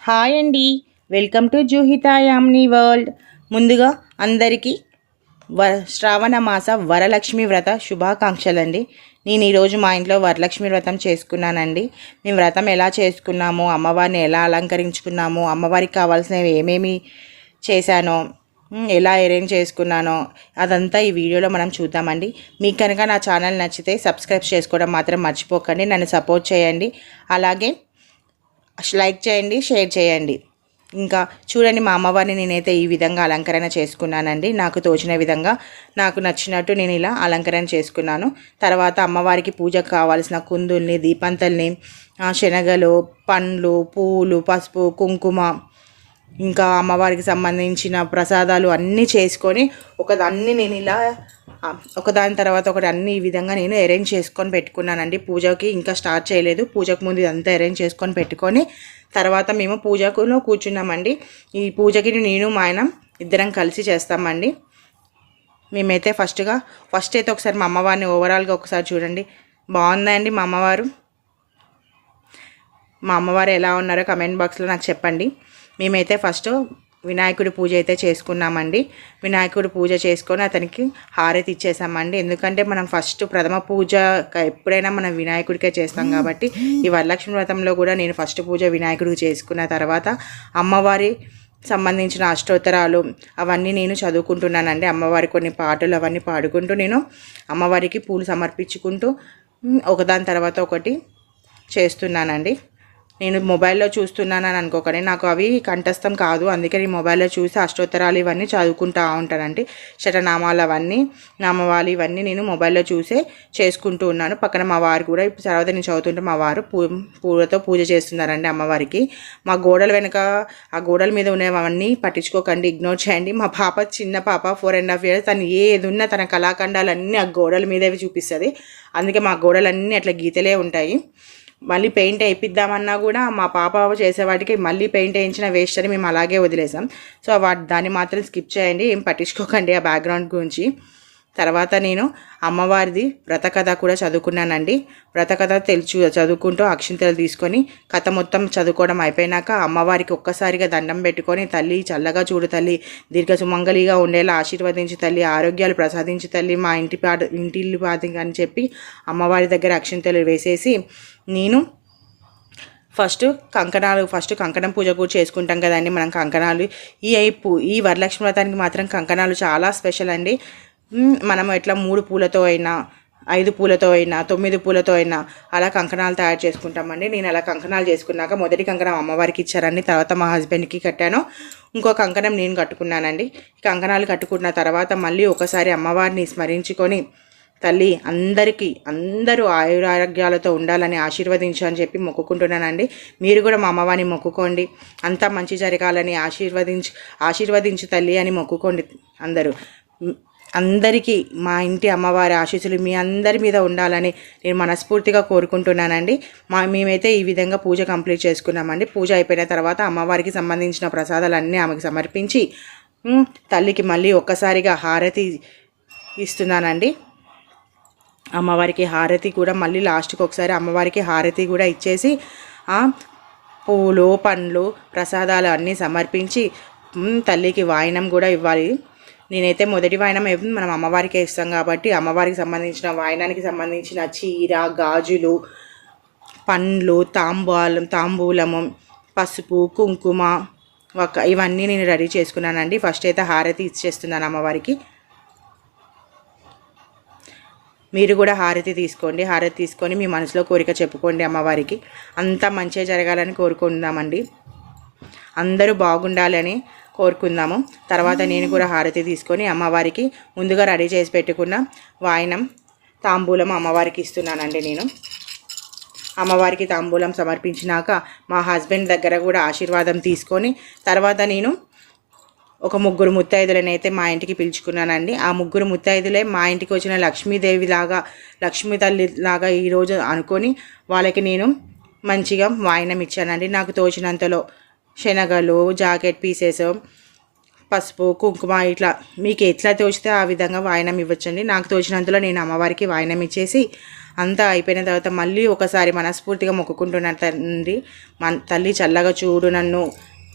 Hi అండి. Welcome to Juhitha Yamni world. ముందుగా అందరికీ వ శ్రావణ మాస వరలక్ష్మి వ్రత శుభాకాంక్షలు అండి నేను ఈరోజు మా ఇంట్లో వరలక్ష్మి వ్రతం చేసుకున్నానండి. మేము వ్రతం ఎలా చేసుకున్నాము అమ్మవారిని ఎలా అలంకరించుకున్నాము అమ్మవారికి కావాల్సినవి ఏమేమి చేశానో ఎలా అరేంజ్ చేసుకున్నానో అదంతా ఈ వీడియోలో మనం చూద్దామండి. మీకు కనుక నా ఛానల్ నచ్చితే సబ్స్క్రైబ్ చేసుకోవడం మాత్రం మర్చిపోకండి. నన్ను సపోర్ట్ చేయండి. అలాగే లైక్ చేయండి షేర్ చేయండి. ఇంకా చూడండి మా అమ్మవారిని నేనైతే ఈ విధంగా అలంకరణ చేసుకున్నానండి. నాకు తోచిన విధంగా నాకు నచ్చినట్టు నేను ఇలా అలంకరణ చేసుకున్నాను. తర్వాత అమ్మవారికి పూజకు కావాల్సిన కుందుల్ని దీపంతల్ని శనగలు పండ్లు పూలు పసుపు కుంకుమ ఇంకా అమ్మవారికి సంబంధించిన ప్రసాదాలు అన్నీ చేసుకొని ఒక నేను ఇలా ఒకదాని తర్వాత ఒకటి అన్ని ఈ విధంగా నేను అరేంజ్ చేసుకొని పెట్టుకున్నానండి. పూజకి ఇంకా స్టార్ట్ చేయలేదు. పూజకు ముందు ఇదంతా అరేంజ్ చేసుకొని పెట్టుకొని తర్వాత మేము పూజకును కూర్చున్నామండి. ఈ పూజకి నేను మా ఆయన ఇద్దరం కలిసి చేస్తామండి. మేమైతే ఫస్ట్గా ఫస్ట్ అయితే ఒకసారి మా అమ్మవారిని ఓవరాల్గా ఒకసారి చూడండి. బాగుందా అండి మా అమ్మవారు. మా అమ్మవారు ఎలా ఉన్నారో కమెంట్ బాక్స్లో నాకు చెప్పండి. మేమైతే ఫస్ట్ వినాయకుడి పూజ అయితే చేసుకున్నామండి. వినాయకుడి పూజ చేసుకొని అతనికి హారతి ఇచ్చేసామండి. ఎందుకంటే మనం ఫస్ట్ ప్రథమ పూజ ఎప్పుడైనా మనం వినాయకుడికే చేస్తాం కాబట్టి ఈ వరలక్ష్మి వ్రతంలో కూడా నేను ఫస్ట్ పూజ వినాయకుడికి చేసుకున్న తర్వాత అమ్మవారి సంబంధించిన అష్టోత్తరాలు అవన్నీ నేను చదువుకుంటున్నానండి. అమ్మవారి కొన్ని పాటలు అవన్నీ పాడుకుంటూ నేను అమ్మవారికి పూలు సమర్పించుకుంటూ ఒకదాని తర్వాత ఒకటి చేస్తున్నానండి. నేను మొబైల్లో చూస్తున్నానని అనుకోకండి. నాకు అవి కంఠస్థం కాదు. అందుకే నేను మొబైల్లో చూసి అష్టోత్తరాలు ఇవన్నీ చదువుకుంటూ ఉంటానండి. శటనామాలు అవన్నీ నామవాలు ఇవన్నీ నేను మొబైల్లో చూసే చేసుకుంటూ ఉన్నాను. పక్కన మా వారు కూడా ఇప్పుడు తర్వాత నేను చదువుతుంటే మా వారు పూ పూలతో పూజ చేస్తున్నారండి అమ్మవారికి. మా గోడల వెనుక ఆ గోడల మీద ఉన్నవన్నీ పట్టించుకోకండి. ఇగ్నోర్ చేయండి. మా పాప చిన్న పాప ఫోర్ అండ్ హాఫ్ ఇయర్స్ తను ఏది ఉన్నా తన కళాఖండాలన్నీ ఆ గోడల మీదవి చూపిస్తుంది. అందుకే మా గోడలన్నీ అట్లా గీతలే ఉంటాయి. మళ్ళీ పెయింట్ వేయిద్దామన్నా కూడా మా పాప చేసేవాటికి మళ్ళీ పెయింట్ వేయించిన వేస్ట్ అని మేము అలాగే వదిలేసాం. సో వాటి దాన్ని మాత్రం స్కిప్ చేయండి ఏం పట్టించుకోకండి ఆ బ్యాక్గ్రౌండ్ గురించి. తర్వాత నేను అమ్మవారిది వ్రతకథ కూడా చదువుకున్నానండి. వ్రతకథ తెలుసు చదువుకుంటూ అక్షింతలు తీసుకొని కథ మొత్తం చదువుకోవడం అయిపోయినాక అమ్మవారికి ఒక్కసారిగా దండం పెట్టుకొని తల్లి చల్లగా చూడు తల్లి దీర్ఘ సుమంగళిగా ఉండేలా ఆశీర్వదించి తల్లి ఆరోగ్యాలు ప్రసాదించి తల్లి మా ఇంటి పాట ఇంటి ఇల్లు అని చెప్పి అమ్మవారి దగ్గర అక్షింతలు వేసేసి నేను ఫస్ట్ కంకణాలు ఫస్ట్ కంకణం పూజ కూడా చేసుకుంటాం కదండి మనం కంకణాలు. ఈ అయిపు ఈ వరలక్ష్మి వ్రతానికి మాత్రం కంకణాలు చాలా స్పెషల్ అండి. మనం ఎట్లా మూడు పూలతో అయినా ఐదు పూలతో అయినా తొమ్మిది పూలతో అయినా అలా కంకణాలు తయారు చేసుకుంటామండి. నేను అలా కంకణాలు చేసుకున్నాక మొదటి కంకణం అమ్మవారికి ఇచ్చారండి. తర్వాత మా హస్బెండ్కి కట్టాను. ఇంకో కంకణం నేను కట్టుకున్నానండి. కంకణాలు కట్టుకున్న తర్వాత మళ్ళీ ఒకసారి అమ్మవారిని స్మరించుకొని తల్లి అందరికీ అందరూ ఆయురారోగ్యాలతో ఉండాలని ఆశీర్వదించు అని చెప్పి మొక్కుకుంటున్నానండి. మీరు కూడా మా అమ్మవారిని మొక్కుకోండి. అంతా మంచి జరగాలని ఆశీర్వదించు ఆశీర్వదించు తల్లి అని మొక్కుకోండి అందరూ. అందరికీ మా ఇంటి అమ్మవారి ఆశీస్సులు మీ అందరి మీద ఉండాలని నేను మనస్ఫూర్తిగా కోరుకుంటున్నానండి. మా మేమైతే ఈ విధంగా పూజ కంప్లీట్ చేసుకున్నామండి. పూజ అయిపోయిన తర్వాత అమ్మవారికి సంబంధించిన ప్రసాదాలన్నీ ఆమెకు సమర్పించి తల్లికి మళ్ళీ ఒక్కసారిగా హారతి ఇస్తున్నానండి. అమ్మవారికి హారతి కూడా మళ్ళీ లాస్ట్కి ఒకసారి అమ్మవారికి హారతి కూడా ఇచ్చేసి పూలు పండ్లు ప్రసాదాలు అన్నీ సమర్పించి తల్లికి వాయినం కూడా ఇవ్వాలి. నేనైతే మొదటి వాయనం మనం అమ్మవారికే ఇస్తాం కాబట్టి అమ్మవారికి సంబంధించిన వాయనానికి సంబంధించిన చీర గాజులు పండ్లు తాంబూలం తాంబూలము పసుపు కుంకుమ ఒక ఇవన్నీ నేను రెడీ చేసుకున్నానండి. ఫస్ట్ అయితే హారతి ఇచ్చేస్తున్నాను అమ్మవారికి. మీరు కూడా హారతి తీసుకోండి. హారతి తీసుకొని మీ మనసులో కోరిక చెప్పుకోండి అమ్మవారికి. అంతా మంచిగా జరగాలని కోరుకుందామండి అందరూ బాగుండాలని కోరుకుందాము. తర్వాత నేను కూడా హారతి తీసుకొని అమ్మవారికి ముందుగా రెడీ చేసి పెట్టుకున్న వాయనం తాంబూలం అమ్మవారికి ఇస్తున్నానండి నేను. అమ్మవారికి తాంబూలం సమర్పించినాక మా హస్బెండ్ దగ్గర కూడా ఆశీర్వాదం తీసుకొని తర్వాత నేను ఒక ముగ్గురు ముత్తైదులను అయితే మా ఇంటికి పిలుచుకున్నానండి. ఆ ముగ్గురు ముత్తైదులే మా ఇంటికి వచ్చిన లక్ష్మీదేవి లాగా లక్ష్మీ తల్లి లాగా ఈరోజు అనుకొని వాళ్ళకి నేను మంచిగా వాయనం ఇచ్చానండి. నాకు తోచినంతలో శనగలు జాకెట్ పీసెస్ పసుపు కుంకుమ ఇట్లా మీకు ఎట్లా తోచితే ఆ విధంగా వాయనం ఇవ్వచ్చండి. నాకు తోచినంతలో నేను అమ్మవారికి వాయనం ఇచ్చేసి అంతా అయిపోయిన తర్వాత మళ్ళీ ఒకసారి మనస్ఫూర్తిగా మొక్కుకుంటున్నాను తండ్రి మన తల్లి చల్లగా చూడు నన్ను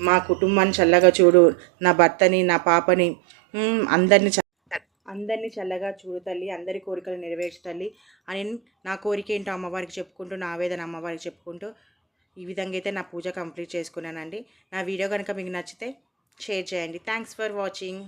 మా కుటుంబాన్ని చల్లగా చూడు నా భర్తని నా పాపని అందరిని అందరినీ చల్లగా చూడు తల్లి అందరి కోరికలు నెరవేర్చు తల్లి అని నా కోరిక ఏంటో అమ్మవారికి చెప్పుకుంటూ నా ఆవేదన అమ్మవారికి చెప్పుకుంటూ ఈ విధంగా అయితే నా పూజ కంప్లీట్ చేసుకున్నానండి. నా వీడియో కనుక మీకు నచ్చితే షేర్ చేయండి. Thanks for watching